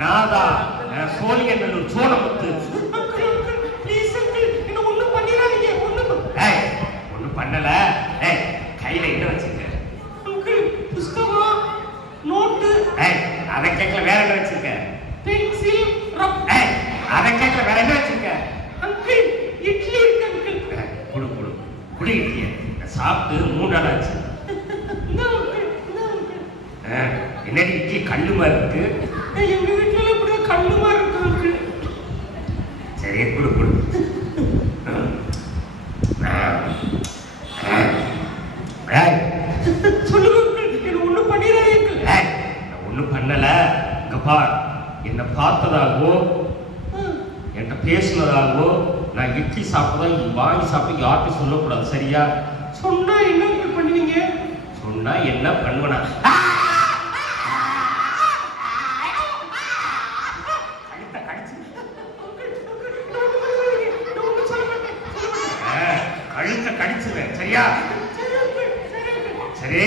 நாதா சோழியநல்லூர் சோழமுத்து. ஒண்ணும் பண்ணல. கையில என்ன வச்சிருக்க? புஸ்தகம், நோட்டு. அதை கேட்கல, வேற என்ன வச்சிருக்க? பென்சில், அதை கேட்கல, வேற என்ன வச்சிருக்க? அங்கிள் இட்லி இருக்கு அங்கிள். குடு குடு குடி இட்லிய சாப்பிட்டு 3 நாள் ஆச்சு. என்னடி இட்லி கல்லு மாதிரி இருக்கு? எங்க வீட்டுல இப்படி கல்லு மாதிரி இருக்கு அங்கிள். சரி குடு குடு. சொல்லுங்க என்ன ஒண்ணும் பண்ணிடாதீங்க. நான் ஒண்ணும் பண்ணல. இங்க பார், என்ன பார்த்ததாகவோ என்கிட்ட பேசுனதாகவோ நான் இட்லி சாப்பிட்டதா வாங்கி சாப்பிட்டு யார்கிட்டும் சொல்லக்கூடாது, சரியா? சொன்னா என்ன பண்ணுவீங்க? சொன்னா என்ன பண்ணுவனா? கழுத்தை கடிச்சுவேன், சரியா? சரி.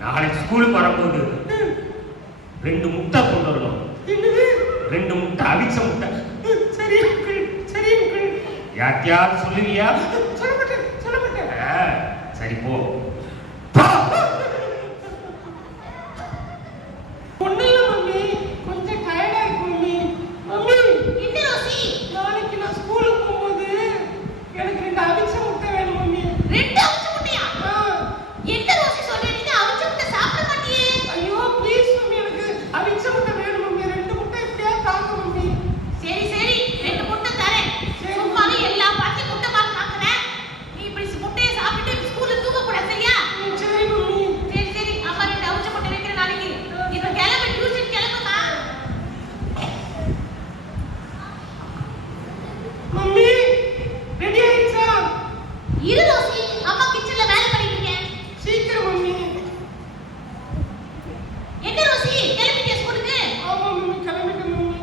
நாளைக்கு ஸ்கூலுக்கு வரும்போது 2 முட்டை கொண்டு வரணும். 2 முட்டை, அவிச்ச முட்டை. சரி சரி. யாத்தியாவது சொல்லுவியா? சொல்ல மாட்டேன். சரி போ. ஒண்ணுல மம்மி, கொஞ்சம் டயர்டா இருக்கு மம்மி. மம்மி என்ன ரோசி? நாளைக்கு நான் ஸ்கூலுக்கு போகும்போது எனக்கு 2 அவிச்ச முட்டை வேணும் மம்மி. 2 அவிச்ச முட்டையா? என்ன ரோசி சொல்ற? நீ அவிச்ச முட்டை சாப்பிட மாட்டியே? ஐயோ ப்ளீஸ் மம்மி, எனக்கு அவிச்ச முட்டை வேணும் மம்மி. 2 முட்டை எப்படியா தாங்க மம்மி. சரி 2 முட்டை தரேன். சும்மாவே எல்லா பாட்டி முட்டை மாதிரி தாக்குறேன். நீ இப்படி முட்டையை சாப்பிட்டு ஸ்கூல்ல தூங்க கூடாது, சரியா? சரி மம்மி. சரி அம்மா 2 அவிச்ச முட்டை வைக்கிற நாளைக்கு. இப்ப கிளம்பு, டியூஷன் கிளம்புமா. மம்மி ரெடி ஆயிடுச்சா? இரு ரோசி, அம்மா கிச்சன்ல வேலை பண்ணிட்டு இருக்கேன். சீக்கிரம் மம்மி. என்ன ரோசி, கிளம்பிட்டியா ஸ்கூலுக்கு? ஆமா மம்மி, கிளம்பிட்டேன் மம்மி.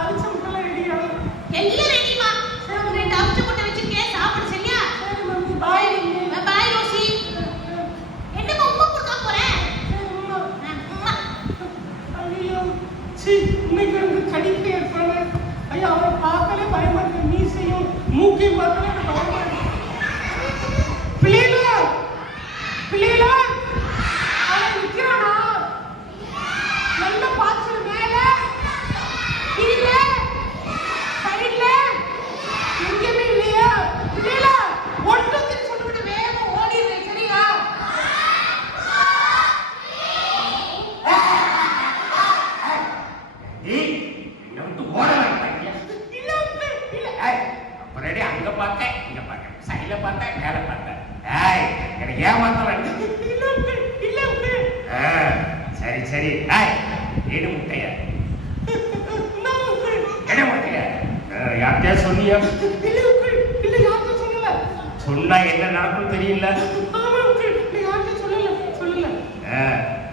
அவிச்ச முட்டை ரெடியா? எல்லாம் ரெடிமா. 2 அவிச்ச முட்டை வச்சிருக்கேன், சாப்பிடு, சரியா? சரி மம்மி, பாய் மம்மி. பாய் ரோசி. என்னம்மா உமா கொடுக்க போறேன்? உமா. ஐயோ சீ, இன்னைக்கு எனக்கு கடிக்க ஏற்பாடு. ஐயா அவரை பார்க்கலே பயமா இருக்கு. மீசையும் மூக்கையும் பார்க்கலே எனக்கு பயமா இருக்கு. பிள்ளைகளா அவன் நிற்கிறானா? நல்ல பாய்ச்சல் மேல கீழே சைட்ல எங்கேயுமே இல்லையா? பிள்ளைகளா ஒன்றுக்கு சொல்லிவிட்டு வேகமா ஓடிடுறேன், சரியா? என்ன விட்டு ஓட வாங்கிட்டாங்க. இல்ல அப்புறம் அங்க பார்த்தேன், இங்க பார்த்தேன், சைட்ல பார்த்தேன், மேல பார்த்தேன். எனக்கு ஏமாத்த வேண்டாம். சரி. ஏடு முட்டைய என்ன முட்டைய யார்கிட்டயா சொன்னியா? சொன்னா என்ன நடக்கும் தெரியல.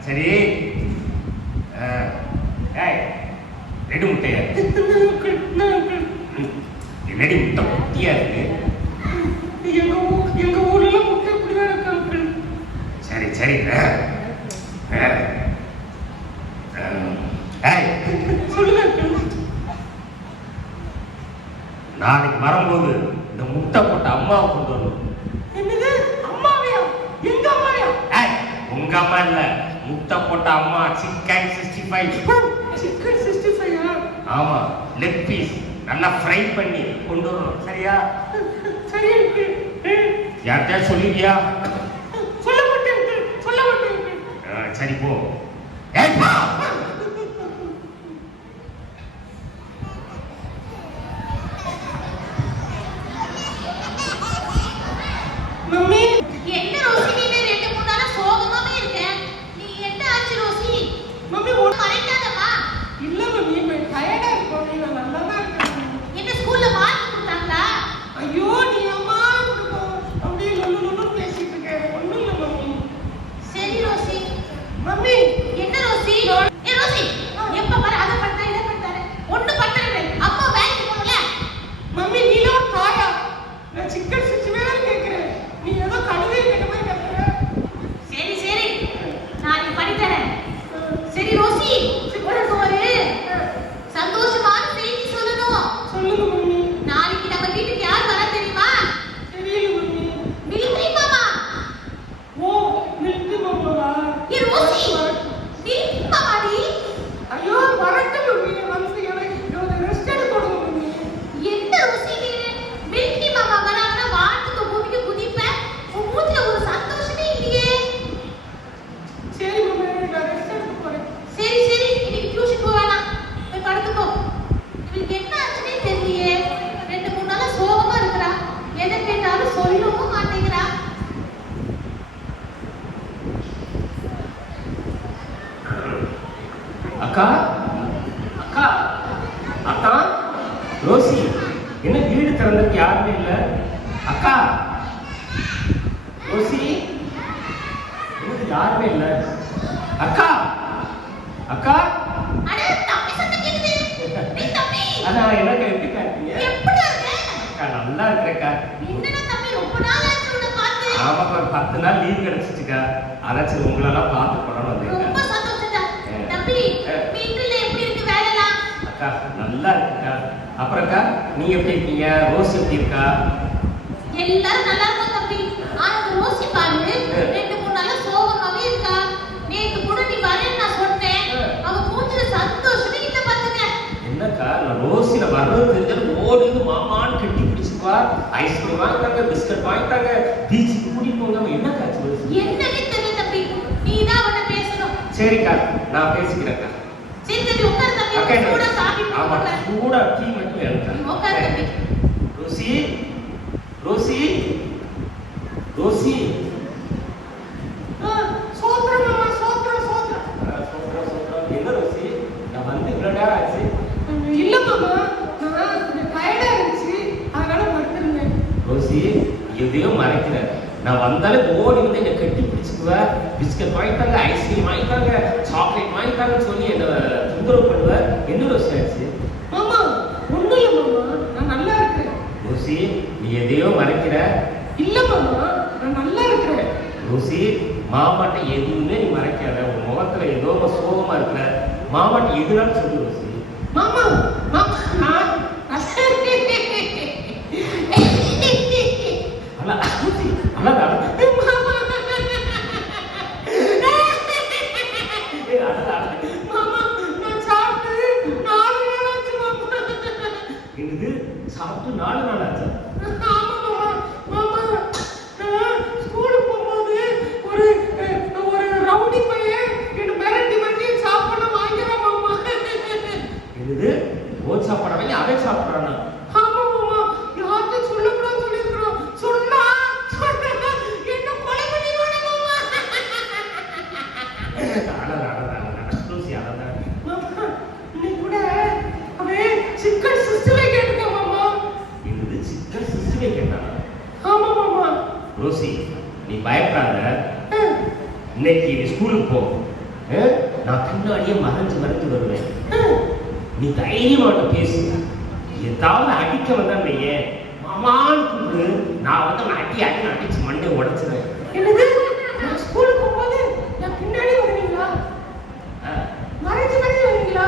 சரி. ரெண்டு முட்டைய என்னடி முட்டை குட்டியா இருக்கு? எங்க ஊர்ல முட்டை இப்படிதான் இருக்கு. சரி சொல்லுங்க. நாளைக்கு வரும்போது இந்த முட்டை போட்ட அம்மாவை கொண்டு வரணும். என்னது அம்மாவையா? எங்க அம்மாயா? உங்க அம்மா இல்ல, முட்டை போட்ட அம்மா. சிக்கன் 65. சிக்கன் 65? ஆமா, லெக் பீஸ் நல்லா ஃப்ரை பண்ணி கொண்டு வரணும், சரியா? சரி. யார்கிட்ட சொல்லுவியா? சொல்ல மாட்டேன். சரி போ. மம்மி என்ன ரோசி, நீ 2-3 நாளா சோகமாவே இருக்க. நீ என்ன ஆச்சு ரோசி? மம்மி மறைக்காதம்மா. இல்ல மம்மி, டயர்டா இருக்கோம். நான் நல்லா தான் இருக்கேன். என்ன ஸ்கூல்ல மார்க் கொடுத்தாங்களா? ஐயோ நீ அம்மா அப்படியே லொல்லு பேசிட்டு இருக்க. ஒண்ணும் இல்ல மம்மி. சரி ரோசி. மம்மி என்ன ரோசி? அக்கா அக்கா ரோசி என்ன வீடு திறந்ததுக்கு யாருமே இல்ல அக்கா ரோசி எனக்கு யாருமே இல்ல அக்கா அக்கா அட தம்பி சத்தம் கேக்குது. டேய் தம்பி. அண்ணா எனக்கு எப்படி காட்டுறீங்க எப்படி இருக்க? அக்கா நல்லா இருக்கிறேக்கா என்னடா தம்பி ரொம்ப நாள் ஆச்சு உன்னை பார்த்து. ஆமாக்கா ஒரு 10 நாள் லீவ் கிடைச்சிச்சுக்கா அதான் சரி உங்களெல்லாம் பார்த்து போடணும் ரொம்ப வந்திருக்கேன் சந்தோஷம்டா. தம்பி வீட்டுல எப்படி இருக்கு வேலைலாம்? அக்கா நல்லா இருக்குக்கா அப்புறம்க்கா நீங்க எப்படி இருக்கீங்க ரோஸ் எப்படி இருக்கா எல்லாரும் நல்லா இருக்கும் தம்பி. ஆனா அந்த ரோசி பாரு 2-3 நாளா சோகமாவே இருக்கா. நேத்து கூட நீ வரேன்னு நான் சொன்னேன். அவ மூஞ்சில சந்தோஷமே இல்ல பாத்துக்க. என்னக்கா நான் ரோசில வர்றது தெரிஞ்சது ஓடுது மாமான்னு கட்டி பிடிச்சுப்பா ஐஸ்கிரீம் வாங்கிட்டாங்க பிஸ்கட் வாங்கிட்டாங்க பீச்சுக்கு கூட்டிட்டு போங்க என்னக்கா ஆச்சு ரோசி என்னன்னே தெரியல தம்பி. நீ தான் அவன பேசணும். சரிக்கா நான் பேசிக்கிறேன்க்கா சரி தம்பி உட்காரு தம்பி. அக்கா கூட காபி ஆமா போடுறேன். சூடா டீ மட்டும் எடுத்தேன் உட்காரு தம்பி. ரோசி ரோசி ரோசி சோத்திரம் மாமா சோத்திரம் சோத்திரம். சொல்றேன் என்ன ரோசி நான் வந்து இவ்வளோ நேரம் ஆச்சு இல்ல மாமா நான் கொஞ்சம் டயர்டா இருந்துச்சு அதனால படுத்திருந்தேன். ரோசி எதையோ மறைக்கிற நான் வந்தாலே ஓடி வந்து என்னை கட்டி பிடிச்சிக்குவ பிஸ்கட் வாங்கிட்டாங்க ஐஸ்கிரீம் வாங்கிட்டாங்க சாக்லேட் வாங்கிட்டாங்கன்னு சொல்லி என்ன தொந்தரவு பண்ணுவ என்ன ரோசி ஆச்சு மாமா ஒண்ணும் இல்ல மாமா நான் நல்லா இருக்கிறேன். ரோசி நீ எதையோ மறைக்கிற இல்ல மாமா நான் நல்லா இருக்கிறேன். ரோசி மாமாட்ட எதுவுமே நீ மறைக்காத உன் முகத்துல ஏதோ சோகமா இருக்கிற மாமாட்ட எதுனாலும் சொல்லு ரோசி மாமா மாமா நான் அழ ரோசி அழாத அழாத ஏய், அழாத அழாத மாமா நான் சாப்பிட்டு 4 நாள் ஆச்சு மாமா. என்னது சாப்பிட்டு 4 நாள் ஆச்சு ஆமா மாமா மாமா நான் ஸ்கூலுக்கு போகும்போது ஒரு ஒரு ரவுடி பையன் என்ன மிரட்டி மிரட்டி சாப்பிட வாங்கிறான் மாமா. என்னது ஓட் சாப்பிட்றவங்க அவன் சாப்பிட்றானா ஆமா மாமா யார்கிட்ட சொல்லக்கூடாது சொல்லியிருக்கிறோம் சொன்னா என்ன கொலை பண்ணிடுவானே மாமா. அழாத அழாத அழாத ரோசி அழாத மாமா நீ கூட அவன் சிக்கன் சிஸ்டரை கேட்டுக்க மாமா. என்னது சிக்கன் சிஸ்டமே கேட்டானா ஆமா மாமா. ரோசி நீ பயப்படாத இன்னைக்கு நீ ஸ்கூலுக்கு போ நான் பின்னாடியே மறைஞ்சு வருவேன் நீ தைரியமாட்ட பேசு ஏதாவது அடிக்க வந்தா ஏன் மாமான்னு கூப்பிடு நான் வந்து அவனை அடி அடிச்சு மண்டை உடைச்சிருவேன் என்னது நான் ஸ்கூலுக்கு போகும்போது நான் பின்னாடி வருவீங்களா மறைச்சு மறைச்சு வருவீங்களா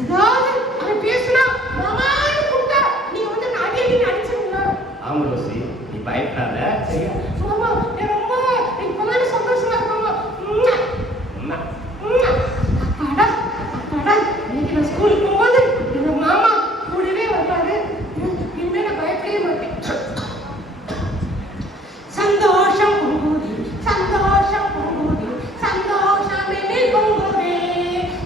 ஏதாவது அவன் பேசினா மாமான்னு கூப்பிட்டா நீங்க வந்து நான் அடி அடிச்சிருங்களா. ஆமா ரோசி நீ பயப்படாத சரியா மாமா நான் ரொம்ப இப்பதான் சந்தோஷமா இருக்கேன் மாமா. அம்மா, அப்பாடா அப்பாடா இன்னைக்கு நான் ஸ்கூலுக்கு போகும்போது எங்க மாமா கூடவே வருவாரு. இனிமே நான் பயப்படவே மாட்டேன். சந்தோஷம் பொங்குது சந்தோஷம் பொங்குது சந்தோஷமே பொங்குதே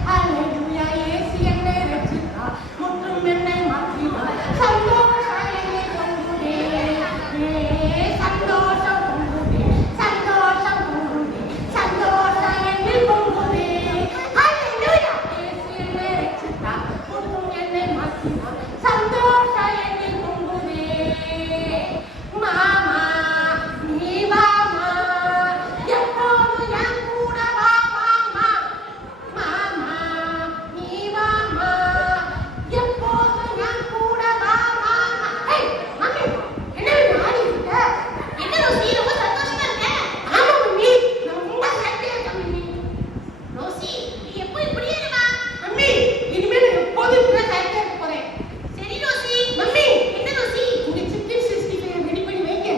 ஹல்லேலூயா இயேசு என்னை ரட்சித்தார் முற்றும் என்னை மாற்றினார் சந்தோஷம் என்னை பொங்குதே சந்தோஷம் பொங்குதே சந்தோஷம் பொங்குதே சந்தோஷம் என்னை பொங்குதே ஹல்லேலூயா இயேசு என்னை ரட்சித்தார் முற்றும் என்னை மாற்றினார் சந்தோஷம் என்னை பொங்குதே. மாமா நீ வாமா எப்போது என் கூட வா மாமா. மாமா நீ வாமா எப்போது என் கூட வா மாமா. ஏய் மம்மி என்ன நாடி இருக்க? என்ன ரோசி ரொம்ப சந்தோஷமா இருக்க? ஆமா மம்மி நான் ரொம்ப ஹாப்பியா இருக்கேன் மம்மி. ரோசி நீ எப்போ இப்படியே இருமா? மம்மி இனிமே நான் எப்போதும் இப்படி ஹாப்பியா இருக்க போறேன். சரி ரோசி. மம்மி என்ன ரோசி? இந்த சிக்கன் 65 ரெடி பண்ணி வைங்க.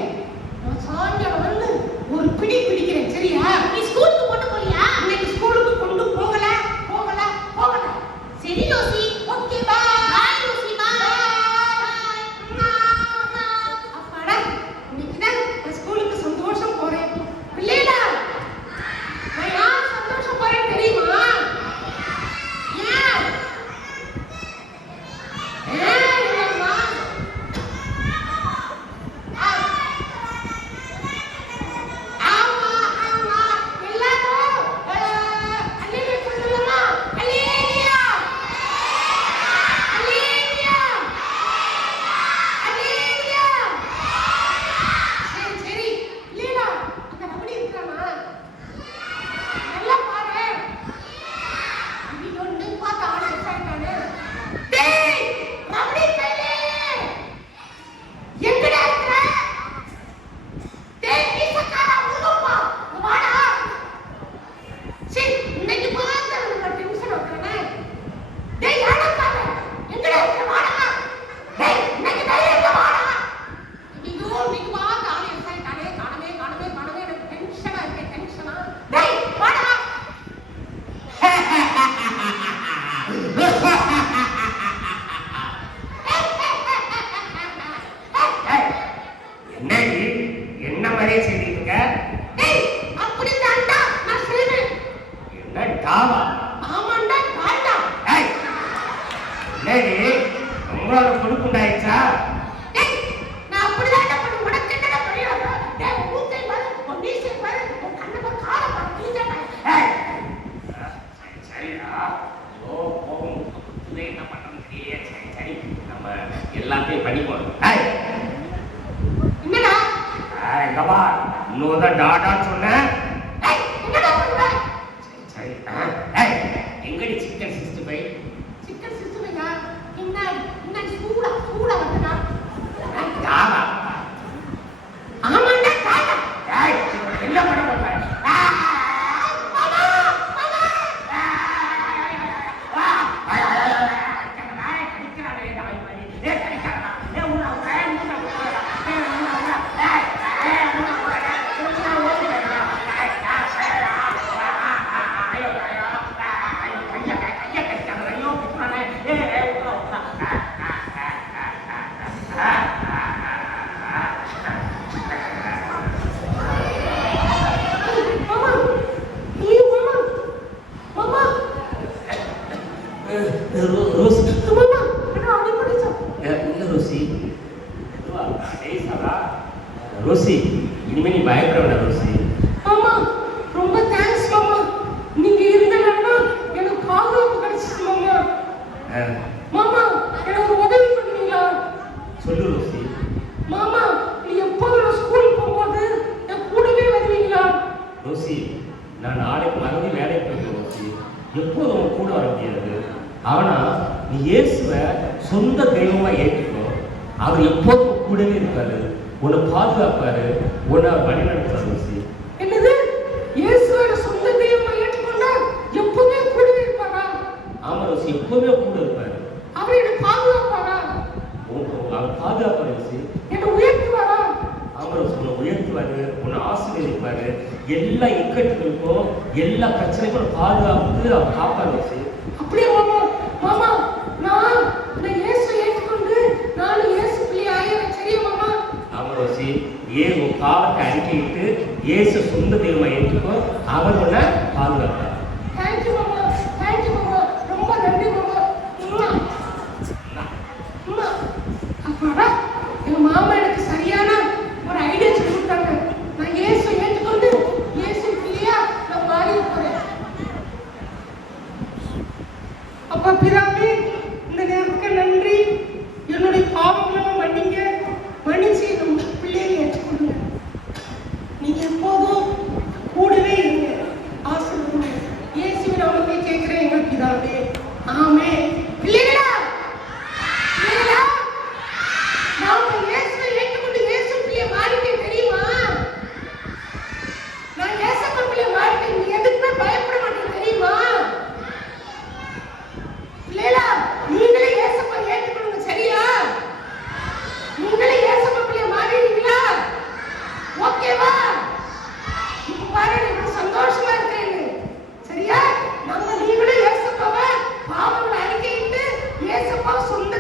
நான் சாயங்காலம் வந்து ஒரு பிடி பிடிக்கிறேன் சரியா? நீ ஸ்கூலுக்கு கொண்டு போறியா? இன்னைக்கு ஸ்கூலுக்கு கொண்டு போகல போகல போகல. சரி Rosie. Okay bye. Bye Rosie bye. அப்பாடா இன்னைக்கு தான் நான் ஸ்கூலுக்கு சந்தோஷம் போறேன். பிள்ளைடா நான் யார் சந்தோஷம் போறேன் தெரியுமா? ஏன் இல்லம்மா. ஆமா ஆமா எல்லாரும் அல்லேலூயா சொல்லலாமா? அல்லேலூயா என்னடி உங்களோட கொடுக்குண்டாயிடுச்சா? டேய், நான் அப்படிதான் பண்ண உனக்கு என்னடா புரியாது? டேய், உன் மூக்கை பாரு, உன் மீசை பாரு, உன் கண்ணை பாரு, காலை பாரு, கிழிஞ்ச பாரு. ஏய், சரிடா. ஓ போகும் என்ன பண்ணணும் தெரியலையே. சரி நம்ம எல்லாத்தையும் படிப்போம். என்னடா? இங்க வா, இன்னொரு டாடா சொன்னேன். ஏய், என்னடா பண்ற? சரி எங்கடி சிக்கன் 65? சிக்கன் சிஸ்டமையா? இன்னைக்கு சூடா வந்தடா. யாரா? ஆமாண்டா, தாத்தா. என்ன பண்ண போற? மாமா, ஐயோ மாமா, மாமா, ரோசி மாமா, என்ன அடிபட்டுச்சா? இல்ல ரோசி. ரோசி இனிமே நீ பயப்பட வேண்டாம் ரோசி. மாமா, ரொம்ப தேங்க்ஸ் மாமா. நீங்க இருந்தீங்கன்னா எனக்கு பாதுகாப்பு கிடைச்சிச்சு மாமா. மாமா, எனக்கு ஒரு உதவி பண்ணுவீங்களா? சொல்லு ரோசி. மாமா, நீ எப்போதும் நான் ஸ்கூல் போகும்போது என் கூடவே வருவீங்களா? ரோசி நான் நாளைக்கு மறுபடியும் வேலைக்கு போயிருக்கேன் ரோசி. எப்போதும் உன் கூட வர முடியாது. ஆனா நீ இயேசுவை சொந்த தெய்வமா ஏற்றுக்கோ. அவர் எப்போதும் உன் கூடவே இருப்பாரு, உன்னை பாதுகாப்பாரு, உன்னை வழி நடத்துறாரு ரோசி. என்னது? இயேசுவை சொந்த தெய்வமா ஏற்றுக்கொண்டா எப்பவுமே கூடவே இருப்பாரா? ஆமா ரோசி, எப்போதுமே உன் கூட இருப்பாரு. அவர் என்னை பாதுகாப்பாரா? அவர் பாதுகாப்பாரு ரோசி. என்னை உயர்த்துவாரா? ஆமா ரோசி, உன்னை உயர்த்துவாரு, உன்னை ஆசீர்வதிப்பாரு. எல்லா இக்கட்டுகளுக்கும் எல்லா பிரச்சனைகளும் பாதுகாத்து அவர் காப்பாரு ரோசி. அப்படியே மாமா. மாமா, நான் இந்த இயேசுவை ஏற்றுக்கொண்டு நானும் இயேசு பிள்ளை ஆயிரம் சரியா மாமா? ஆமா ரோசி, உன் பாவத்தை அறிக்கையிட்டு இயேசு சொந்த தெய்வமா ஏற்றுக்கோ. அவர் உன்னை பாதுகாப்பார். தேங்க்யூ மாமா, தேங்க்யூ மாமா, ரொம்ப நன்றி மாமா. அம்மா, அம்மா, அப்பாடா, எங்க மாமா எனக்கு சரியான ஒரு ஐடியா சொல்லி கொடுத்தாங்க. நான் இயேசுவை ஏற்றுக்கொண்டு இயேசு பிள்ளையா நான் மாறி போறேன். அப்பா பிதாவே, இந்த நேரத்துக்கு நன்றி. என்னுடைய பாவங்களை மன்னிங்க, மன்னிச்சு நம்ம பிள்ளையை ஏற்றுக்கொள்ளுங்க. நீங்க எப்போதும் கூடவே இருங்க, ஆசீர்வதிங்க. இயேசுவின் நாமத்தில் கேட்கிறேன் எங்கள் பிதாவே, ஆமென். பிள்ளைகளா, பிள்ளைகளா, நாம இயேசுவை ஏற்றுக்கொண்டு இயேசு பிள்ளையை மாறிட்டேன் தெரியுமா? நான் இயேசப்பா பிள்ளையை மாறிட்டேன். நீ எதுக்குமே பயப்பட மாட்டேன் தெரியுமா? பிள்ளைகளா, நீங்களே இயேசப்பா ஏற்றுக்கொள்ளுங்க சரியா? நீங்களே இயேசப்பா பிள்ளையை மாறிடுவீங்களா? ஓகேவா? இப்ப பாரு, நீ இவ்வளவு சந்தோஷமா இருக்கேன்னு. சரியா? நம்ம நீங்களும் இயேசப்பாவை பாவங்களை அறிக்கையிட்டு இயேசப்பா சொந்த